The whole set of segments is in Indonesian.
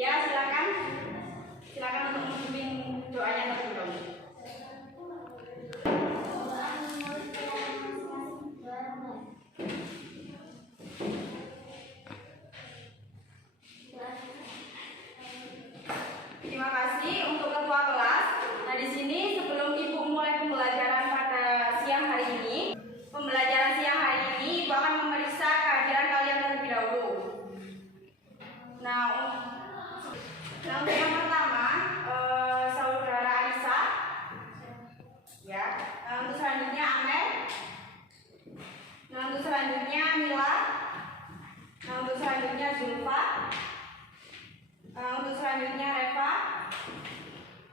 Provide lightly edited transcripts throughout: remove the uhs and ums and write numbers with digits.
Ya, silakan untuk memimpin doanya terlebih dahulu. Terima kasih untuk ketua kelas. Nah, di sini sebelum Ibu mulai pembelajaran pada siang hari ini, Ibu akan memeriksa kehadiran kalian terlebih dahulu. Nah, untuk yang pertama, saudara Anissa, ya. Untuk selanjutnya Amel. Nah, untuk selanjutnya Mila. Nah, untuk selanjutnya Zulfa. Untuk selanjutnya Reva.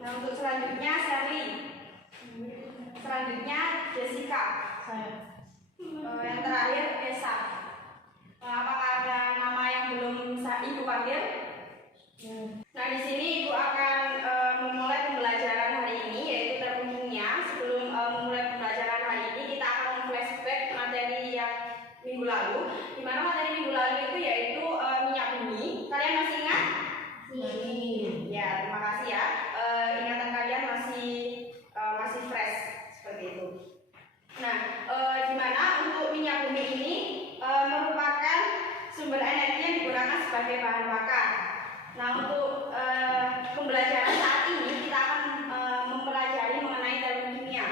Nah, untuk selanjutnya Sherly. Selanjutnya Jessica. Yang terakhir Esa. Apakah ada nama yang belum bisa Ibu panggil? Nah, di sini Ibu akan memulai pembelajaran hari ini, yaitu terumumnya. Sebelum memulai pembelajaran hari ini, kita akan flashback materi yang minggu lalu. Di mana materi minggu lalu itu yaitu minyak bumi. Kalian masih ingat? Ya, terima kasih ya. Ingatan kalian masih fresh seperti itu. Nah, di mana untuk minyak bumi ini merupakan sumber energi yang digunakan sebagai bahan bakar. Nah, untuk pembelajaran saat ini kita akan mempelajari mengenai termokimia.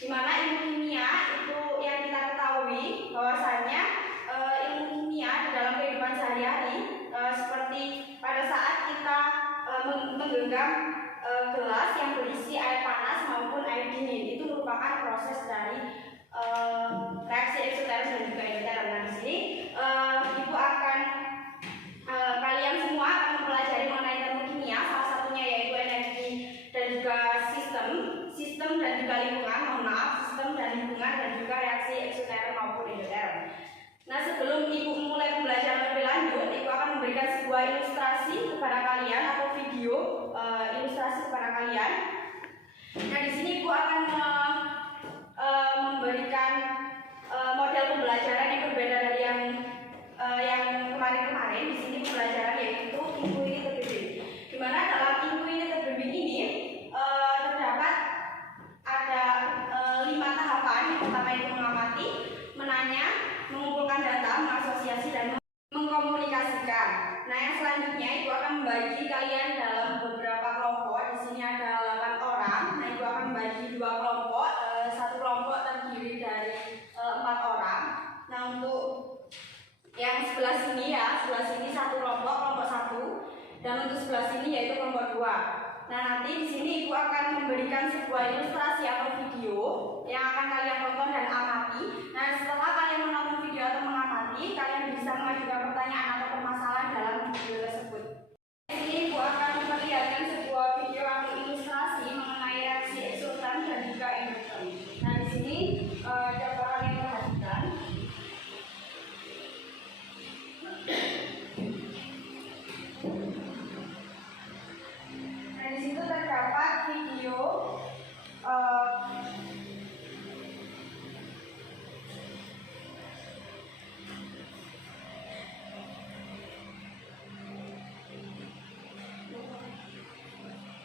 Di mana ilmu kimia itu yang kita ketahui bahwasanya ilmu kimia di dalam kehidupan sehari-hari seperti pada saat kita menggenggam gelas yang berisi air panas maupun air dingin, itu merupakan proses dari reaksi eksoterm dan juga endoterm. Nah, di sini Ibu akan kalian semua akan mempelajari mengenai termokimia, salah satunya yaitu energi dan juga sistem dan juga lingkungan, sistem dan lingkungan dan juga reaksi eksoterm maupun endoterm. Nah, sebelum Ibu mulai pembelajaran lebih lanjut, Ibu akan memberikan sebuah ilustrasi kepada kalian atau video ilustrasi kepada kalian. Nah, di sini Ibu akan memberikan model pembelajaran yang berbeda dari yang kemarin-kemarin. Di sini pembelajaran yaitu intuitive reading. Di mana dalam intuitive reading ini terdapat ada 5 tahapan. Yang pertama itu mengamati, menanya, mengumpulkan data, mengasosiasi dan mengkomunikasikan. Nah, yang selanjutnya Ibu akan membagi kalian dalam beberapa kelompok. Di sini ada 8 orang. Nah, Ibu akan membagi 2 kelompok. Satu kelompok terdiri dari 4 orang. Nah, untuk yang sebelah sini satu kelompok 1, dan untuk sebelah sini yaitu kelompok 2. Nah, nanti di sini Ibu akan memberikan sebuah ilustrasi atau video yang akan kalian tonton dan amati. Nah, setelah kalian menonton video atau mengamati, kalian bisa mengajukan pertanyaan atau permasalahan dalam video tersebut. Di sini Ibu akan memperlihatkan sebuah video atau ilustrasi mengenai reaksi eksoterm dan juga endoterm. Nah, di sini dapat kalian perhatikan. Nah, di situ terdapat video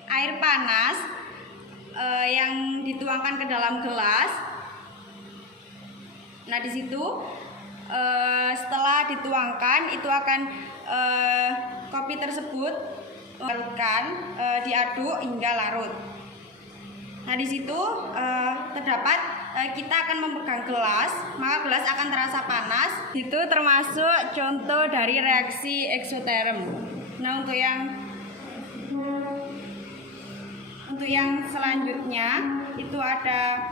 air panas yang dituangkan ke dalam gelas. Nah, di situ setelah dituangkan itu akan kopi tersebut diaduk hingga larut. Nah, di situ terdapat kita akan memegang gelas, maka gelas akan terasa panas. Itu termasuk contoh dari reaksi eksoterm. Nah, untuk yang selanjutnya itu ada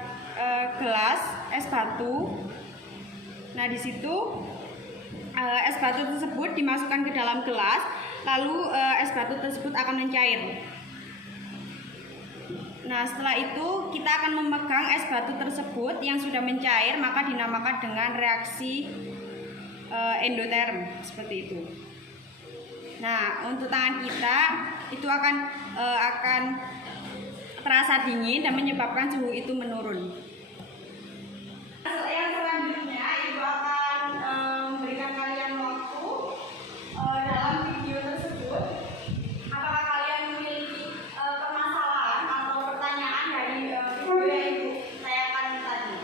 gelas es batu. Nah, di situ es batu tersebut dimasukkan ke dalam gelas, lalu es batu tersebut akan mencair. Nah, setelah itu kita akan memegang es batu tersebut yang sudah mencair, maka dinamakan dengan reaksi endoterm, seperti itu. Nah, untuk tangan kita itu akan terasa dingin dan menyebabkan suhu itu menurun. Yang selanjutnya itu akan memberikan kalian waktu dalam video tersebut. Apakah kalian memiliki permasalahan atau pertanyaan dari video yang ibu tanyakan tadi?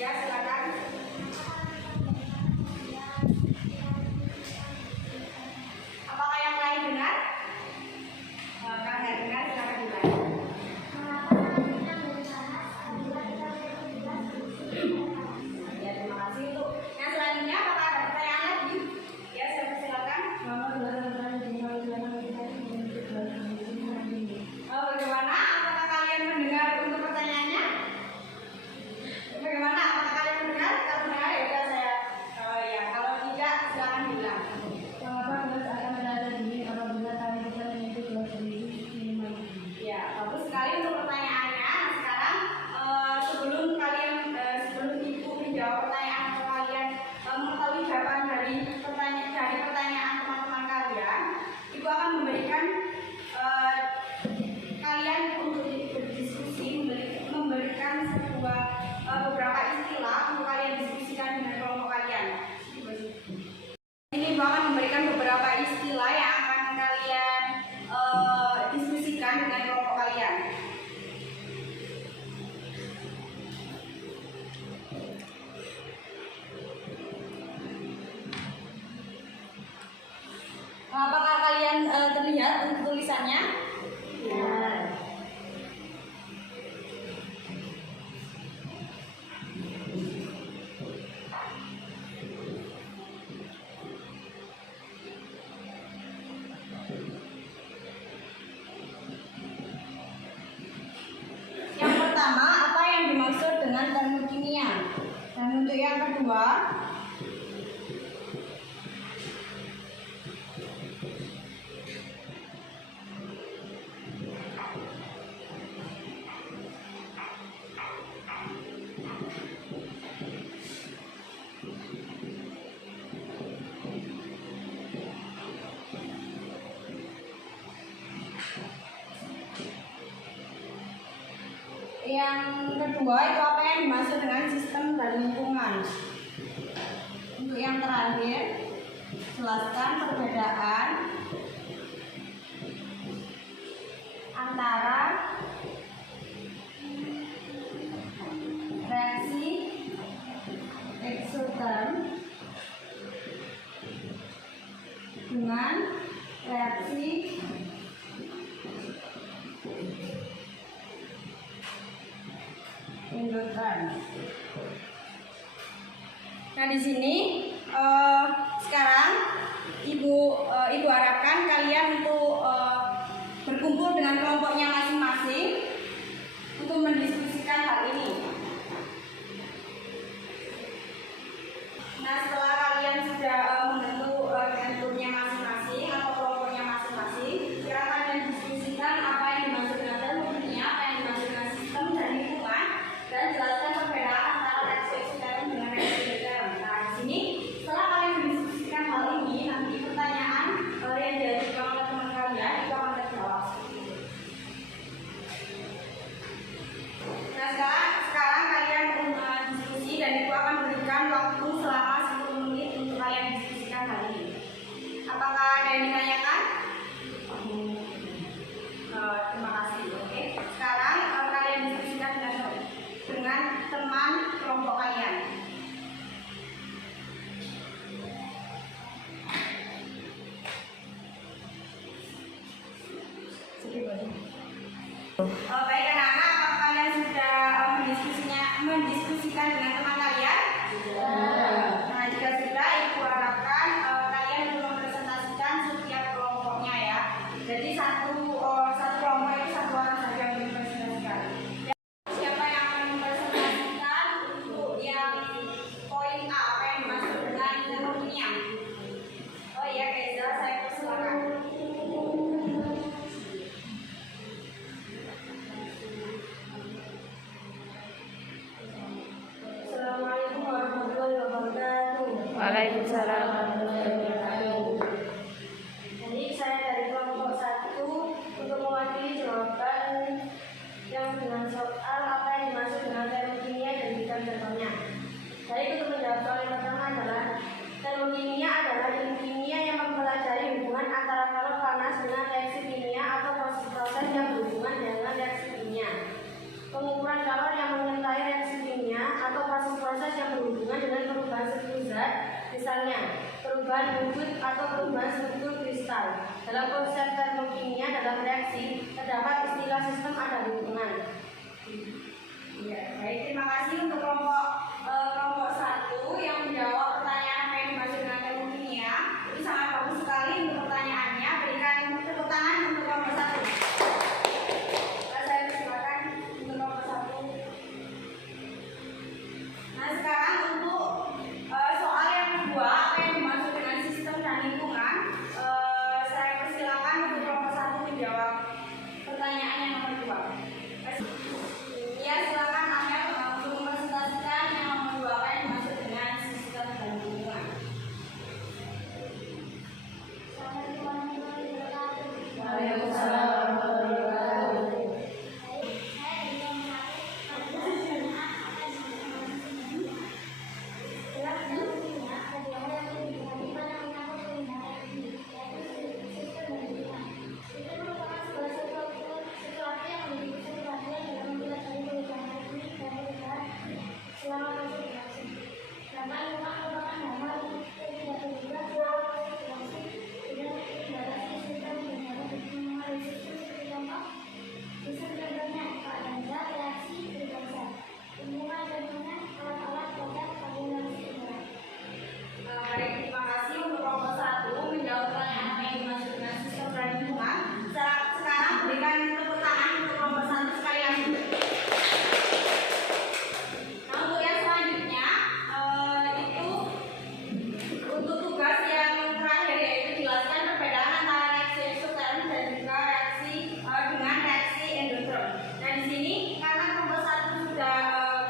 Ya, silakan. Apakah yang lain dengar? Kalau nggak dengar, silakan diulangi. Ya, terima kasih untuk yang selanjutnya. Apakah ada pertanyaan lagi? Ya, silakan. Bagaimana? Apakah kalian mendengar untuk pertanyaannya? Bagaimana? Apakah kalian mendengar? Kalau mendengar ya udah saya. Kalau tidak silakan bilang. Mengapa gelas akan terasa dingin apabila tangan kita menyentuh gelas sendiri minimal? Ya, bagus sekali untuk pertanyaannya. Nah, sekarang sebelum ibu menjawab pertanyaan atau kalian mengetahui jawaban dari pertanyaan teman-teman kalian, ibu akan memberikan kalian untuk berdiskusi, memberikan beberapa istilah untuk kalian diskusikan dengan kelompok kalian. Ini ibu akan memberikan beberapa istilah yang akan kalian diskusikan dengan kelompok kalian. Apakah kalian terlihat untuk tulisannya? Ya. Yang pertama, apa yang dimaksud dengan termokimia? Dan untuk yang kedua, itu apa yang dimaksud dengan sistem dan lingkungan. Untuk yang terakhir, jelaskan perbedaan antara reaksi eksoterm dengan reaksi endoterm. Nah, di sini sekarang ibu harapkan kalian untuk berkumpul dengan kelompoknya masing-masing untuk mendiskusikan hal ini. Nah, setelah kalian sudah membentuk kelompoknya masing-masing atau kelompoknya masing-masing, sekarang kalian diskusikan apa yang dimaksud dengan termokimia, apa yang dimaksud dengan sistem dan lingkungan, dan jelaskan perbedaan antara reaksi eksoterm dengan reaksi endoterm. Nah, di sini setelah kalian mendiskusikan hal ini, nanti pertanyaan yang diajukan oleh teman kalian itu akan terjawab. Nah, sekarang kalian diskusi dan ibu akan berikan waktu selama 10 menit untuk kalian diskusikan hal ini. Apakah ada yang ditanyakan? Terima kasih. Oke. Sekarang kalian diskusikan dengan teman kelompok kalian. Baik anak-anak, apakah kalian sudah mendiskusikan Waalaikumsalam warahmatullahi wabarakatuh. Jadi saya dari kelompok 1 untuk mewakili jawaban yang dengan soal apa yang dimaksud dengan termokimia dan bidang contohnya. Baik, untuk menjawab soal yang pertama adalah termokimia adalah ilmu kimia yang mempelajari hubungan antara kalor panas dengan reaksi kimia atau proses yang berhubungan dengan reaksi kimia. Pengukuran kalor yang menyertai reaksi kimia atau proses-proses yang berhubungan dengan perubahan struktur zat, misalnya perubahan wujud atau perubahan struktur kristal. Dalam konsep termokimia dalam reaksi terdapat istilah sistem ada hubungan. Ya, baik, terima kasih untuk kelompok 1 yang menjawab pertanyaan apa yang dimaksud dengan termokimia. Itu sangat bagus sekali untuk pertanyaannya. Berikan tepuk tangan untuk kelompok 1. Saya persilakan untuk kelompok 1. Nah, sekarang untuk soal yang kedua, apa yang dimaksud dengan sistem dan lingkungan, saya persilakan untuk kelompok 1 menjawab pertanyaan yang nomor 2. Ya, silakan Amel untuk mempresentasikan yang nomor 2, apa yang dimaksud dengan sistem dan lingkungan. Waalaikumsalam warahmatullahi wabarakatuh. Baik, terima kasih untuk kelompok 1 menjawab pertanyaan apa yang dimaksud dengan sistem dan lingkungan. Sekarang berikan tepuk tangan untuk kelompok 1 sekali lagi. Nah, untuk yang selanjutnya itu untuk tugas yang terakhir, yaitu jelaskan perbedaan antara reaksi eksoterm dan juga reaksi dengan reaksi endotherm. Nah, di sini karena kelompok 1 sudah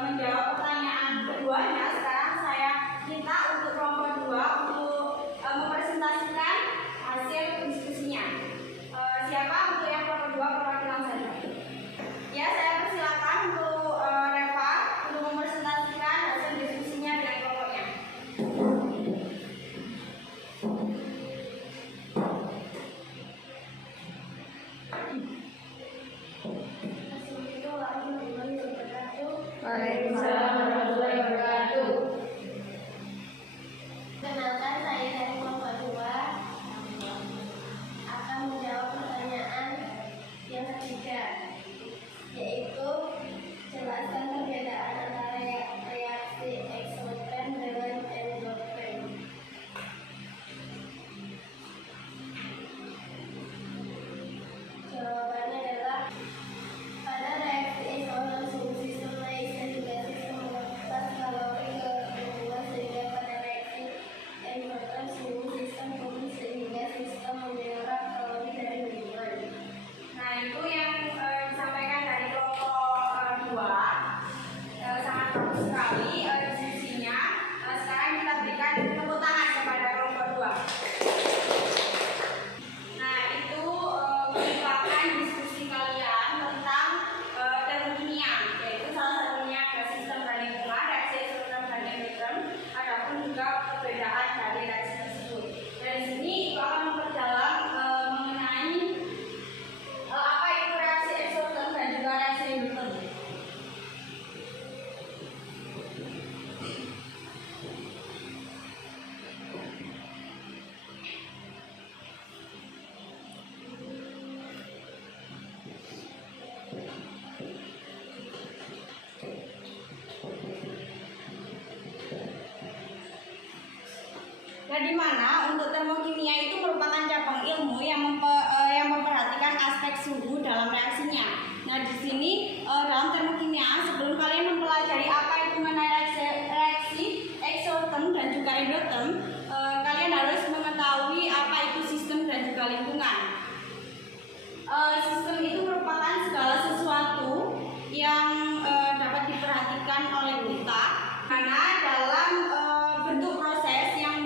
menjawab pertanyaan keduanya, sekarang saya minta untuk kelompok 2 untuk mempresentasikan hasil diskusinya. Siapa untuk yang kelompok 2 perwakilan saja? Ya, saya persilakan untuk Reva untuk mempresentasikan hasil diskusinya dengan kelompoknya. Waalaikumsalam warahmatullahi wabarakatuh. Kenalkan, saya dari kelompok 2 akan menjawab pertanyaan yang ketiga, yaitu jelaskan perbedaan antara reaksi eksoterm dengan endotherm. Jawabannya adalah pada reaksi eksoterm suhu sistem naik dan juga sistem melepaskan kalori ke lingkungan, sehingga pada reaksi endotherm suhu sistem turun sehingga sistem menyerap kalori dari lingkungan. Nah, itu yang disampaikan dari kelompok 2. Sangat bagus sekali diskusinya. Sekarang kita berikan tepuk tangan kepada kelompok 2. Nah, itu merupakan diskusi kalian tentang termokimia, yaitu salah satunya ada sistem dan lingkungan, reaksi eksoterm dan endotherm, adapun juga perbedaan dari reaksi tersebut. Dari sini itu akan memperdalam mengenai apa itu reaksi eksoterm dan juga reaksi endotherm. Nah, di mana untuk termokimia itu merupakan cabang ilmu yang memperhatikan aspek suhu dalam reaksinya. Nah, di sini dalam termokimia, sebelum kalian mempelajari apa itu mengenai reaksi eksoterm dan juga endotherm, kalian harus mengetahui apa itu sistem dan juga lingkungan. Sistem itu merupakan segala sesuatu yang dapat diperhatikan oleh kita, karena dalam bentuk proses yang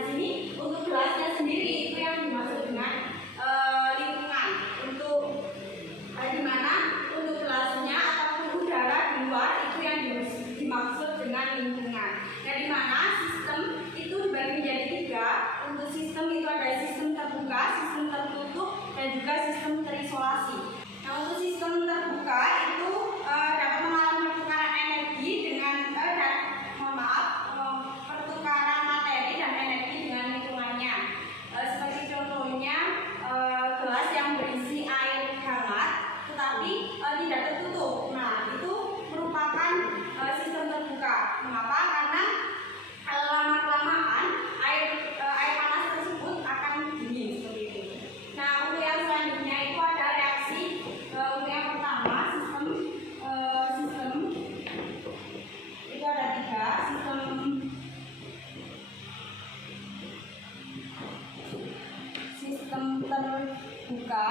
di sini untuk gelasnya sendiri itu yang dimaksud dengan lingkungan. Untuk di mana untuk gelasnya ataupun udara di luar itu yang dimaksud dengan lingkungan. Nah, di mana sistem itu dibagi menjadi 3. Untuk sistem itu ada sistem terbuka, sistem tertutup, dan juga sistem terisolasi. Nah, untuk sistem terbuka itu dapat mengalami pertukaran energi dengan pertukaran materi dan energi dengan lingkungannya. Seperti contohnya gelas yang berisi air hangat tetapi tidak tertutup. Nah, itu merupakan sistem terbuka. Mengapa? Karena lama-kelamaan air panas tersebut akan dingin seperti itu. Nah, untuk yang selanjutnya itu ada reaksi. Untuk yang pertama sistem itu ada 3. Sistem terbuka,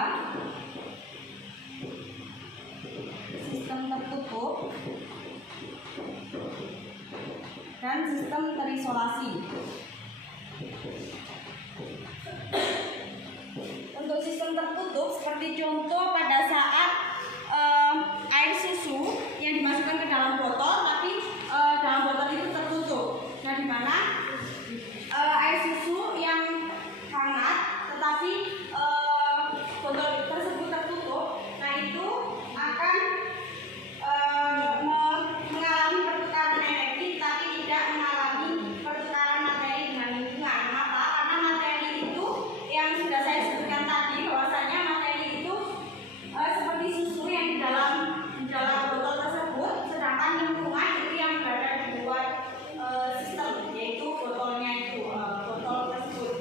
sistem tertutup, dan sistem terisolasi. Untuk sistem tertutup seperti contoh pada saat air susu yang dimasukkan ke dalam botol, tapi dalam botol itu tertutup. Nah, di mana air susu yang hangat tetapi botol tersebut tertutup, nah itu akan mengalami pertukaran energi tapi tidak mengalami pertukaran materi dengan lingkungan. Kenapa? Karena materi itu yang sudah saya sebutkan tadi, bahwasanya materi itu seperti susu yang di dalam botol tersebut, sedangkan lingkungan itu yang berada di luar sistem, yaitu botolnya itu, botol tersebut.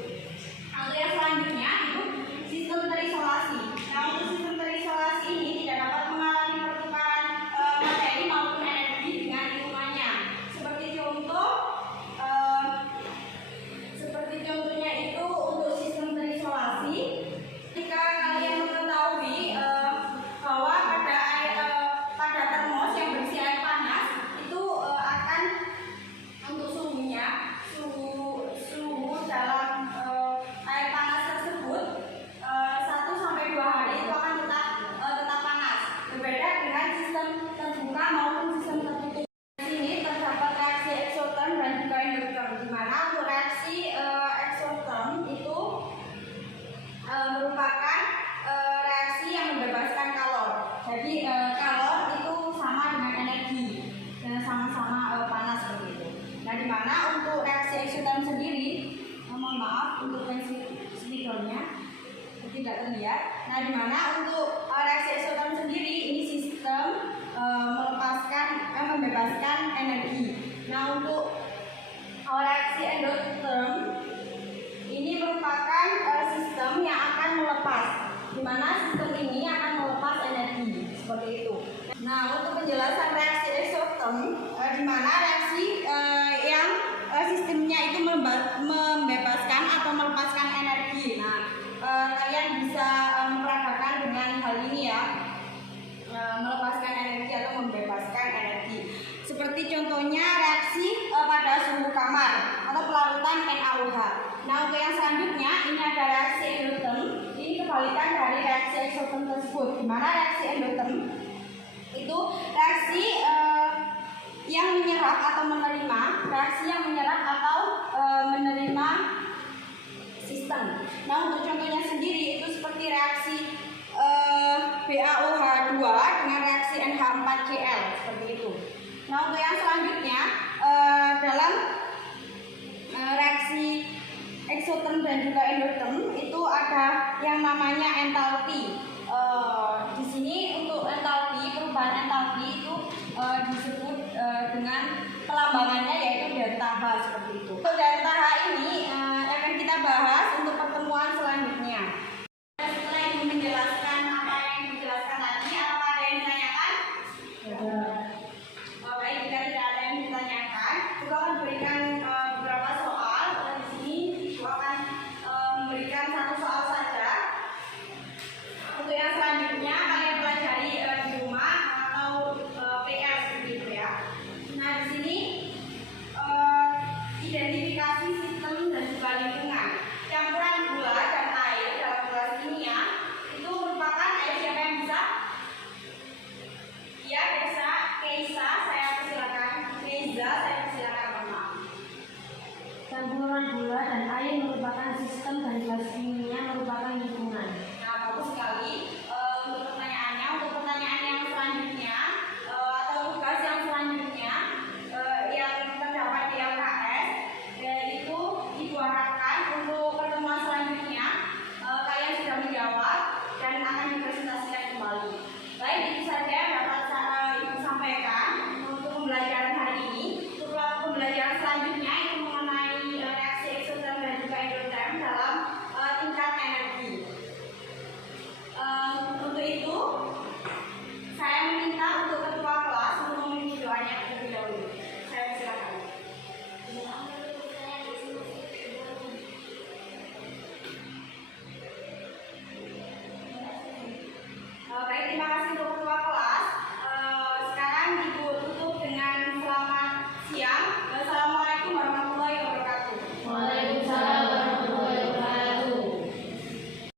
Lalu yang selanjutnya itu sistem terisolasi. Nah, untuk sistem terisolasi ini tidak dapat mengalami pertukaran materi maupun energi dengan lingkungannya. Seperti contohnya itu untuk sistem terisolasi. Jika kalian mengetahui bahwa pada termos yang berisi air panas itu akan untuk suhu dalam air panas tersebut 1-2 hari itu akan tetap panas. Berbeda dengan sistem terbuka maupun sistem tertutup. Di sini terdapat reaksi eksoterm dan juga endoterm, di mana untuk reaksi eksoterm itu merupakan reaksi yang membebaskan kalor. Jadi kalor itu sama dengan energi dan sama-sama panas seperti itu. Nah, di mana untuk reaksi eksoterm sendiri, mohon maaf untuk speakernya tidak terlihat. Nah, di mana untuk reaksi eksoterm sendiri ini sistem membebaskan energi. Nah, untuk reaksi endoterm ini merupakan sistem yang akan melepas, di mana sistem ini akan melepas energi seperti itu. Nah, untuk penjelasan reaksi eksoterm, di mana reaksi yang sistemnya itu membebaskan atau melepaskan energi. Nah, kalian bisa memperagakan dengan hal ini ya, melepaskan energi atau membebaskan energi. Seperti contohnya reaksi pada suhu kamar atau pelarutan NaOH. Nah, untuk yang selanjutnya ini ada reaksi endoterm. Ini kebalikan dari reaksi eksoterm tersebut. Di mana reaksi endoterm itu reaksi yang menyerap atau menerima, reaksi yang menyerap atau menerima sistem. Nah, untuk contohnya sendiri itu seperti reaksi BaOH2 dengan reaksi NH4Cl seperti itu. Nah, untuk yang selanjutnya dalam reaksi eksoterm dan juga endoterm itu ada yang namanya entalpi. Di sini untuk entalpi, perubahan entalpi itu disebut dengan pelambangannya yaitu delta H seperti itu. Untuk delta H ini akan kita bahas untuk pertemuan selanjutnya. Setelah Ibu menjelaskan apa yang dijelaskan tadi, apa ada yang ditanyakan? Baik, jika tidak ada yang ditanyakan, Ibu akan berikan beberapa soal. Di sini Ibu akan memberikan 1 soal saja. Untuk yang selanjutnya kalian pelajari di rumah atau PR seperti itu ya. Nah, di sini identifikasi sistem dan juga lingkungan. Campuran gula dan air dalam gelas kimia itu merupakan air. Siapa yang bisa? Ya, Keisa, saya persilakan. Keiza, saya persilakan, maaf. Campuran gula dan air merupakan sistem dan gelas kimia merupakan lingkungan. Nah, bagus sekali. Untuk pertanyaannya, untuk pertanyaan yang selanjutnya atau tugas yang selanjutnya yang terdapat di LKS, yaitu Ibu harapkan untuk pertemuan selanjutnya kalian sudah menjawab dan akan dipresentasikan kembali. Baik, itu saja yang dapat Ibu sampaikan untuk pembelajaran hari ini. Untuk pembelajaran selanjutnya itu mengenai reaksi eksoterm dan juga endoterm dalam tingkat energi. Untuk itu, saya meminta untuk ketua kelas untuk memiliki doanya terlebih dahulu. Saya silakan. Baik, terima kasih.